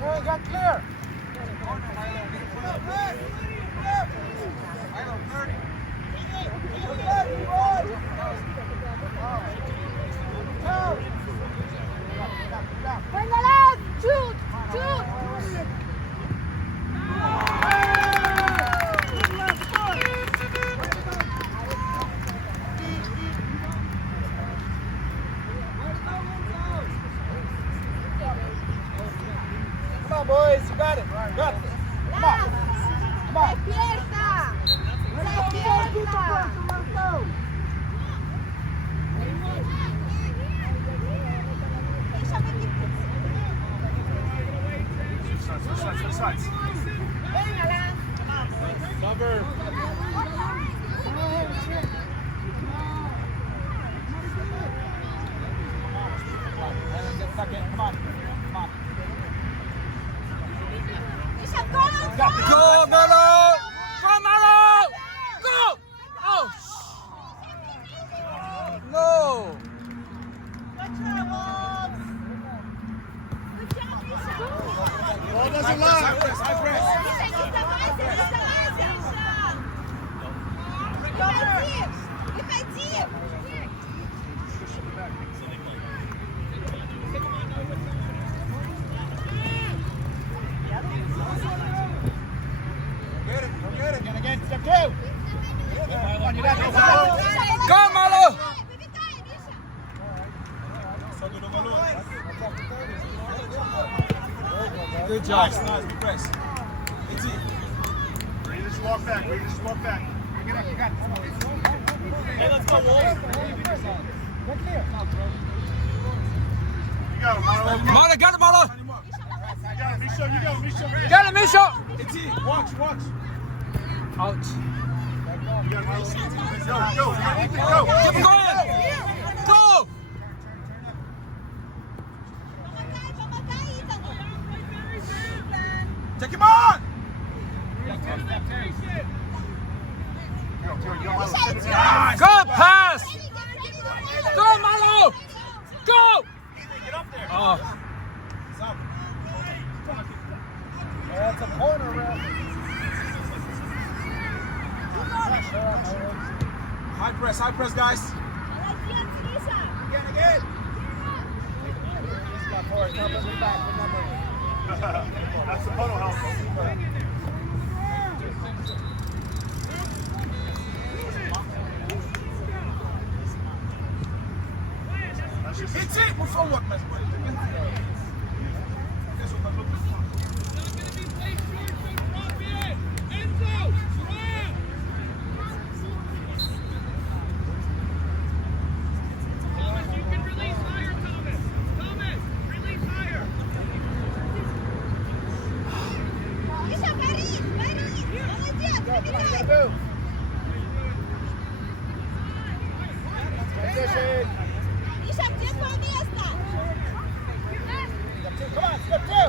Hey, got clear. Bring the left! Shoot! Shoot! Come on, boys, you got it. Got it. Come on. Come on. Despierta! Despierta! Cover. Come on. Come on. Go, Malo! Go, Malo! Go! Oh! No! Ball doesn't lie. High press. Выходи! Get it. Again. Step two. Come on, you got this. Go, Malo! Good job. Nice. Good press. It's it. Ready to just walk back. Get up. You got it. Hey, let's go, Wolves. Get clear. You got him, Malo. Malo, get it, Malo! You got it, Misha. You go, Misha. Get it, Misha! It's it. Watch. Out. You got it, Malo. Go. Keep going! Go! Take him on! Nice. Good pass! Go, Malo! Go! Get up there. Oh. It's up. That's a corner, ref. High press, guys. Again. That's the puddle help. It's it. Move forward, man. Миша, где твое место? Come on, step two.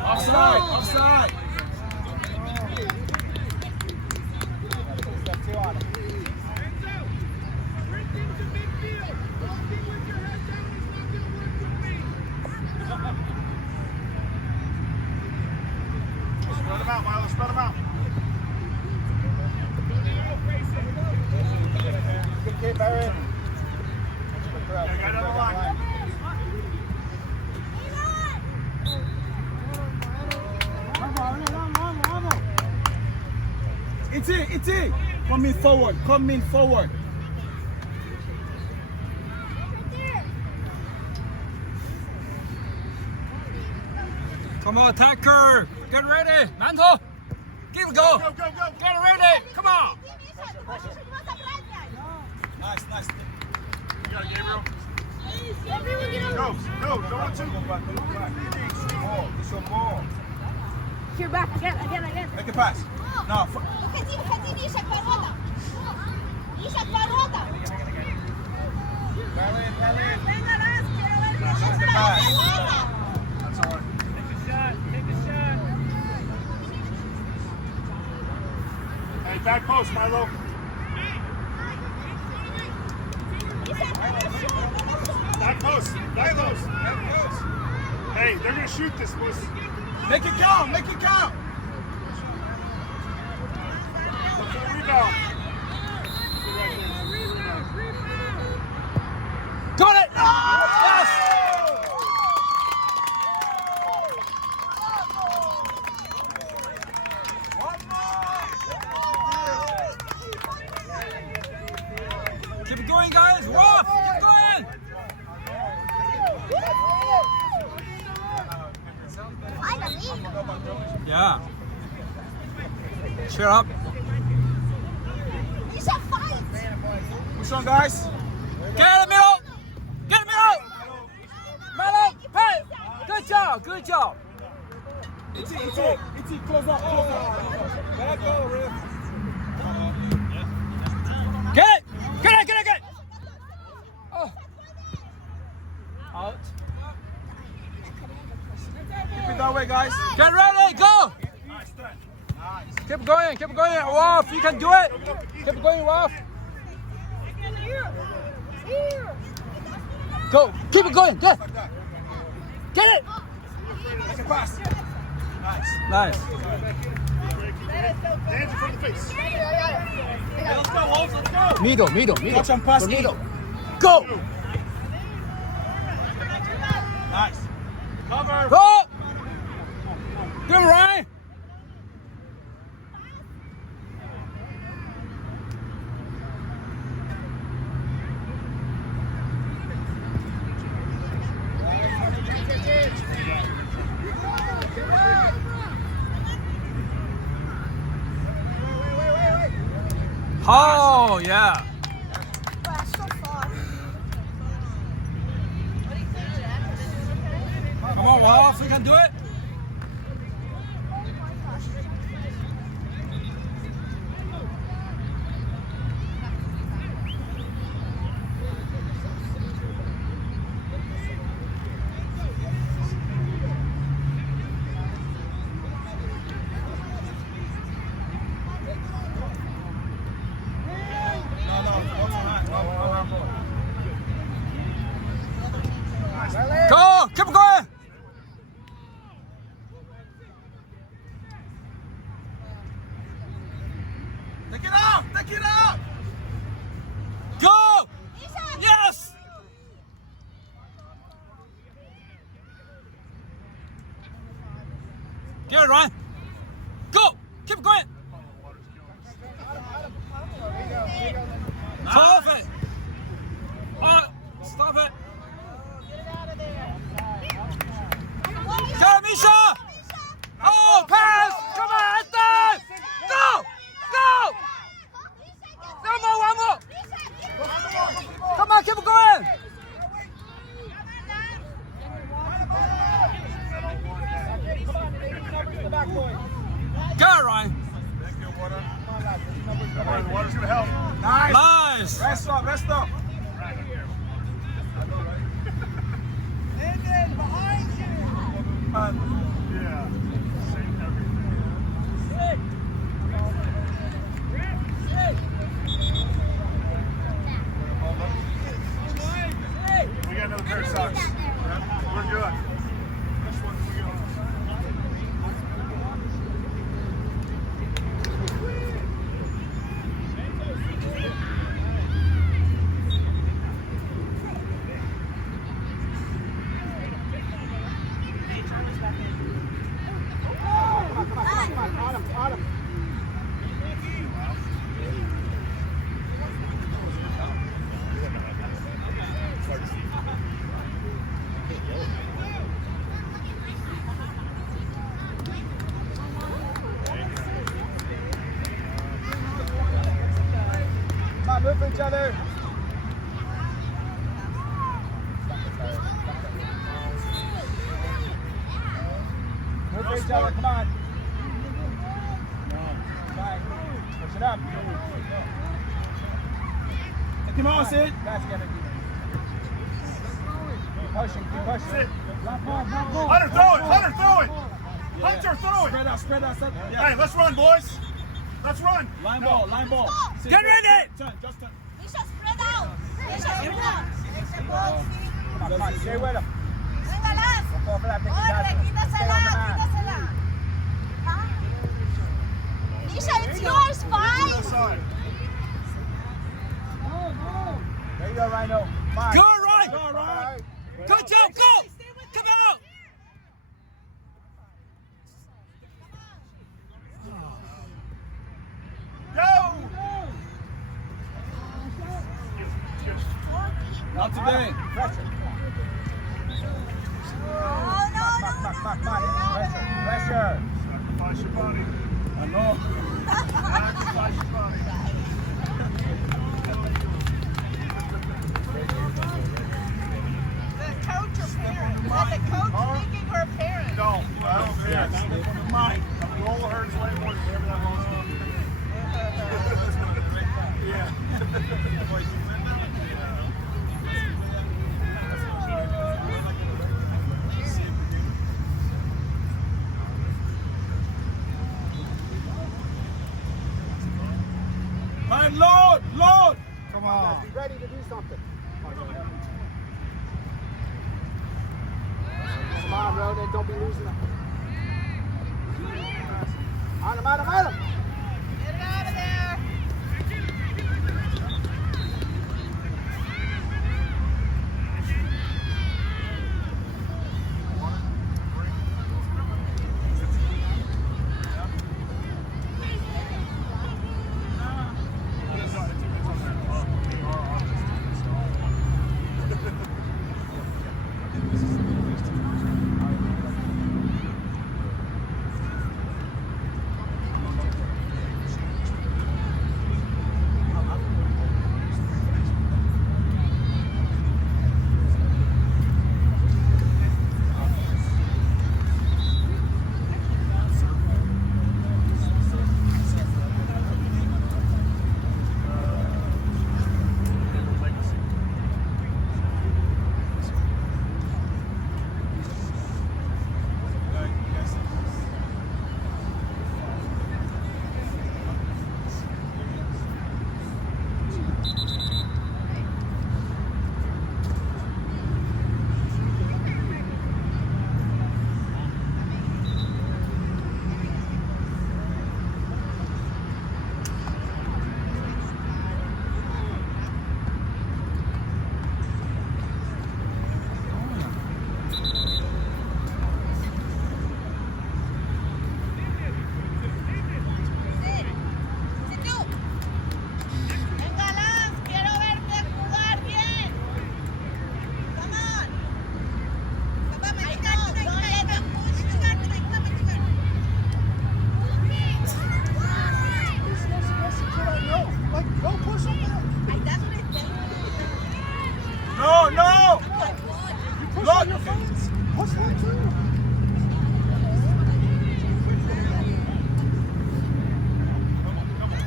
Offside. Step two on it. Spread them out, Milo. Spread them out. Good kick, Barry. Guy down the line. It's it. Come in forward. Come on, attacker! Get ready! Manto! Give it go! Go. Get ready! Come on! Nice. You got it, Gabriel. Gabriel, Go. Don't want to. Go back. It's your ball. Here, back, again. Make a pass. No. Выходи, Миша, к воротам. Миша, к воротам. That's all right. Take a shot. Hey, back post, Milo. Back post. Back post. Hey, they're gonna shoot this, boys. Make it count. Make it count. Look for the rebound. Got it! Yes! Keep it going, guys. Rough. Keep going. Yeah. Cheer up. He's a fight. Push on, guys. Get in the middle. Get in the middle. Mellow. Hey. Good job. Good job. It's close up. Let go, Riff. Get it. Get it. Get it. Get it. Oh. Out. Keep it that way, guys. Get ready. Go. Nice, done. Keep going. Keep going. Wolf, you can do it. Keep going, Wolf. Go. Keep it going. Good. Get it. Make a pass. Nice. Hands in front of the face. Let's go, Wolf. Let's go. Middle. Watch him pass. Middle. Go. Nice. Cover. Go. Good, Ryan. Oh, yeah. Come on, Wolf, you can do it. Go, keep going. Take it out. Take it out. Go. Yes. Get it, Ryan. Go. Keep going. Stop it. Oh, stop it. Go, Misha. Oh, pass. Come on, Ethan. Go. Go. One more. Come on, keep going. Go, Ryan. Thank you, Water. Water's gonna help. Nice. Nice. Rest up. Rest up. Yeah. Same everything. We got another pair of socks. We're good. This one's for you. Come on, move for each other. Move for each other. Come on. Push it up. Take him on, Sid. Guys, together. Keep pushing. Keep pushing. Sit. Hunter, throw it. Hunter, throw it. Hunter, throw it. Spread out. Spread out. Hey, let's run, boys. Let's run. Line ball. Line ball. Sid, Get ready. Turn. Just turn. Misha, spread out. Come on, stay with him. Venga, Laz. Don't fall for that, Nicky. Corre, Stay quítasela, on the man. quítasela. Nisha, it's yours, To the fight. side. There you go, Rhino. Fine. Go, Ryan. Go, Ryan. Good job, go! Come out! Go! Not today. Pressure. No, no, Come on. Pressure. Pressure. Sacrifice your body. I know. Sacrifice your body. The coach or parent? Is that the coach speaking or a parent? No, I don't care. It's from the mind. The goal hurts way more than whatever that wrong Yeah. Man, load! Load! Come Guys, on. be ready to do something. Come on, Ronan. Don't be losing it. On him, on him, on him. Get it out of there.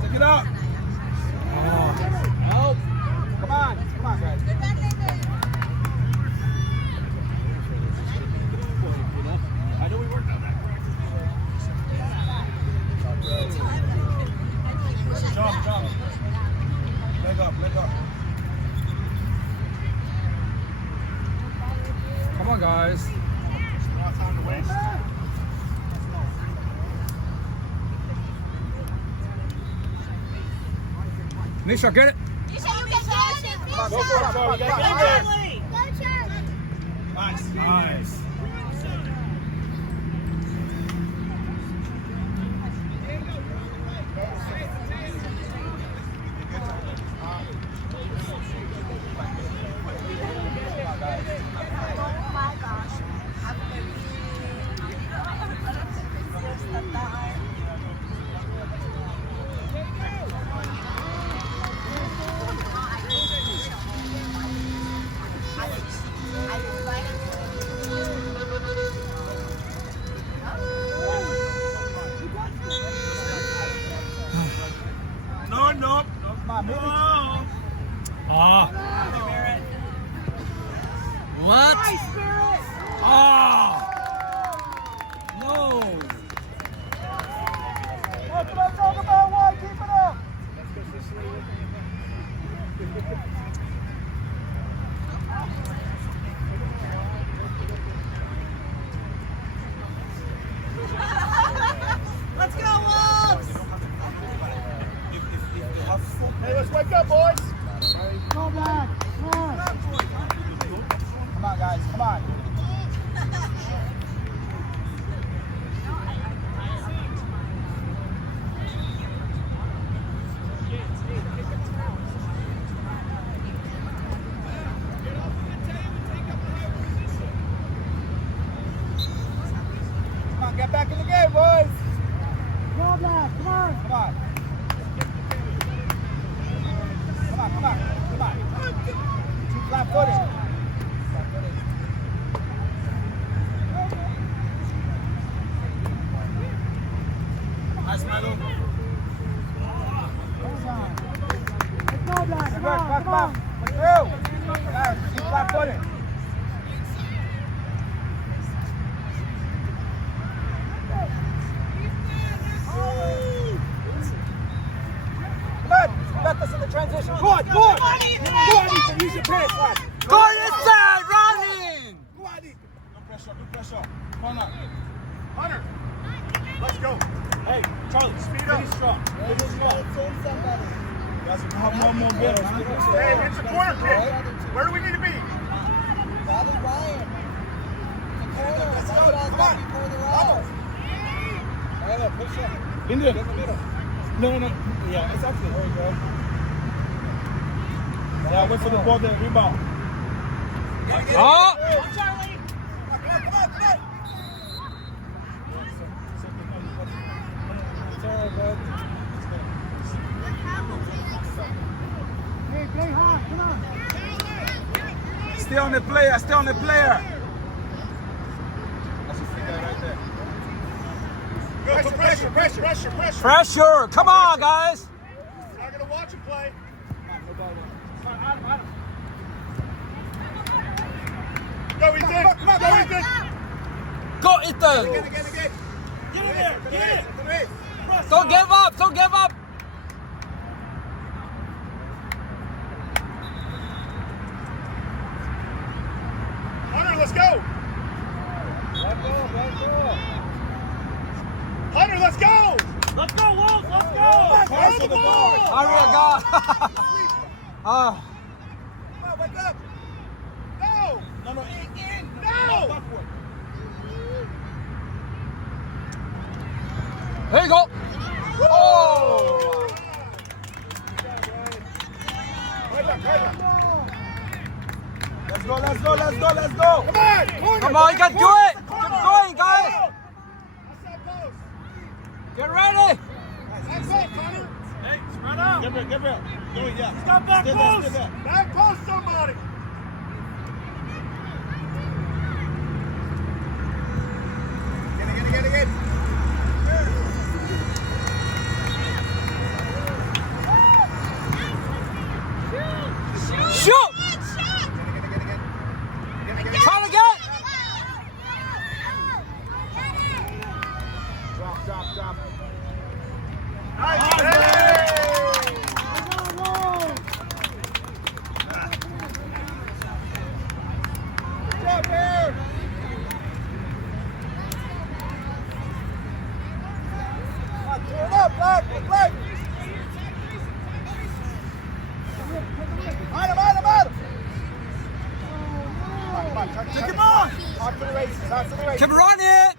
Take it out. Help. Come on, guys. I know we worked on that. Jump. Leg up. Come on, guys. A lot of time to waste. Nisha, get it. Nisha, you can get it. Go for it, Charlie. You gotta get in there. Nice. Oh my gosh. No. Come on, move it. Ah. What? Ah. No. Talk about one. Keep it up. Hey, let's wake up, boys. Go back. Come on, guys. Come on. Come on, get back in the game, boys. Go back. Come on. Come on. Come on, come on, come on. Keep flat-footed. Nice, Milo. Let's go, Black. Come on, come on. Through. Guys, keep flat-footed. Come on, got this in the transition. Go on, go on. Go on, Ethan. Use your pass, lad. Go inside, running. Go on, Ethan. No pressure. Corner. Hunter. Let's go. Hey, Charlie, Speed up. strong. Finish strong. Guys, we have one more bit. Hey, it's a corner kick. Where do we need to be? Let's go. Come on. Push up. In there. No. Yeah, exactly. There you go. Yeah, wait for the ball there. Rebound. Oh, Charlie. Come on. Hey, play hard. Come on. Stay on the player. That's just the guy right there. Pressure. pressure. Come on, guys. Not gonna watch him play. Go, Ethan. Come on. Go, Ethan. Go, Ethan. Again. Get in there. Get in. Don't give up. Hunter, let's go. Hunter, let's go. Let's go, Wolves. Let's go. Pass the ball. Hurry, God. Ah. Come on, wake up. No. No. In. No. Backward. There you go. Oh. Right back. Let's go. Come on. Corner. Come on, you can do it. Keep going, guys. Outside post. Get ready. Outside, Connor. Hey, spread out. Gabriel. Go, yeah. Stop back Stay post. there. Back post somebody. Get it. Shoot. Try to get. Drop. Nice. Hey. Turn up, Black. On him. Take him on. Talk to the races. Keep running.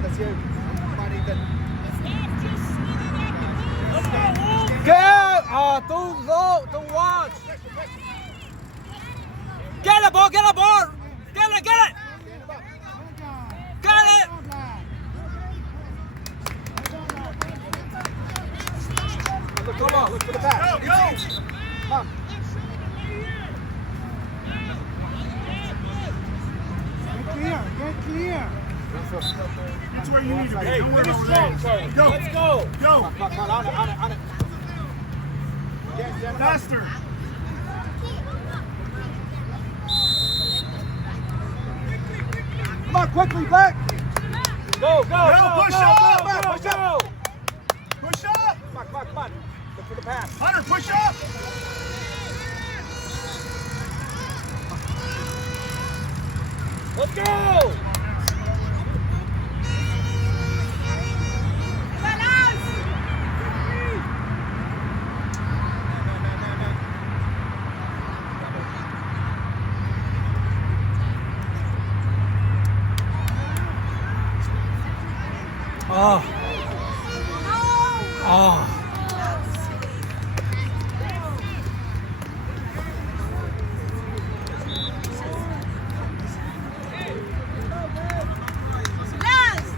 That's you. Come on, Ethan. Get. Don't go. Don't watch. Get the ball. Get it. Come on, look for the pass. Go. Come on. Get clear. That's where you need to be. Hey, Don't worry finish about strong, that. Charlie. Go. Let's go. Go. Come on, on it. Yes, stand up. Faster. Come on, quickly, Black. Go, go, No, go, push go, up, go, go, push go. up. Push up. Come on, come on. Look for the pass. Hunter, push up. Let's go! Balance. Oh. No. Oh. Lance.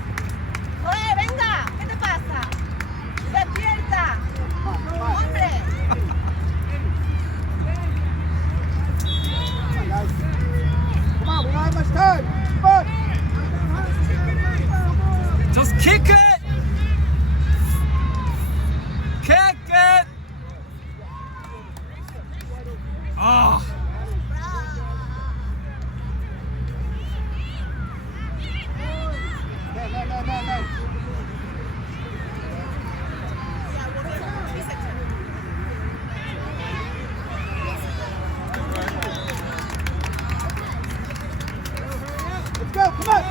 Oye, venga. ¿Qué te pasa? Despierta. Hombre. Come on, we don't have much time. Come on. Just kick it. Kick it. Oh. No. Let's go, come on.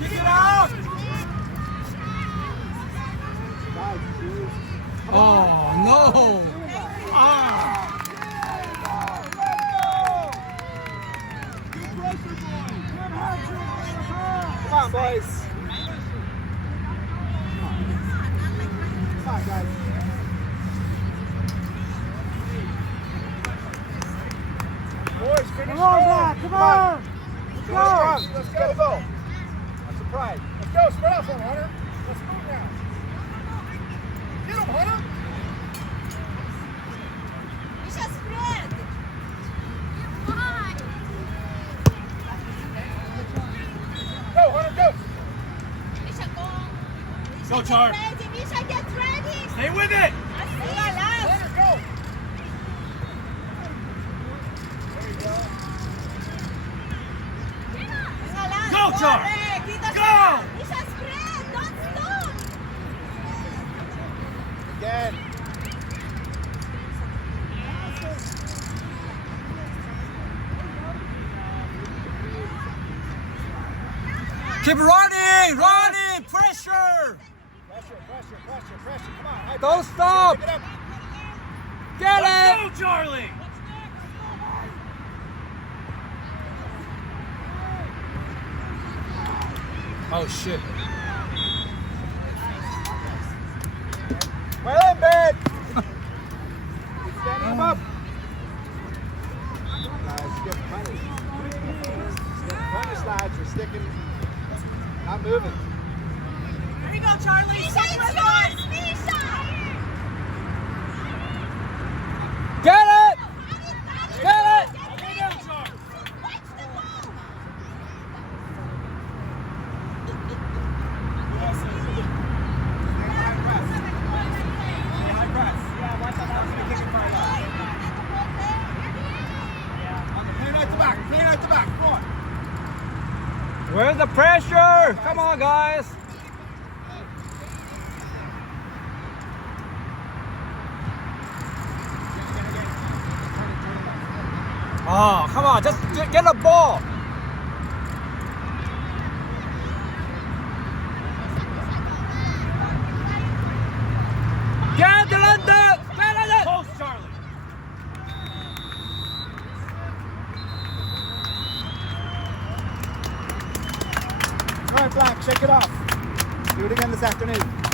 Kick it out. Oh no. Ah. Come on, boys. Come on, guys. Boys, finish Come on, strong. Matt, come on. Let's Go. go. Let's Gotta go. go. That's the pride. Let's go. Spread out for him, Hunter. Let's move now. Get him, Hunter. Misha, spread. Go, Hunter, go. Misha, go. Go, Char. Get ready. Misha, get ready. Stay with it. Venga, Lance. Hunter, go. There you go. Venga, Lance. Go, Char. Corre, quítate. Go. Misha, spread. Don't stop. Again. Keep running. Running. Pressure. Pressure. Come on. High Don't press. stop. Pick it up. Get it. Let's go, Charlie. Oh shit. Well in bed. Standing him up. Guys, get punished. Get punished, lads. You're sticking, not moving. Here you go, Charlie. Misha, it's yours. Misha. Get it. Get it. Watch the ball. Clean out the back. Come on. Where's the pressure? Come on, guys. Oh, come on. Just get the ball. Get the London. Get it. Post, Charlie. All right, Black, shake it off. Do it again this afternoon.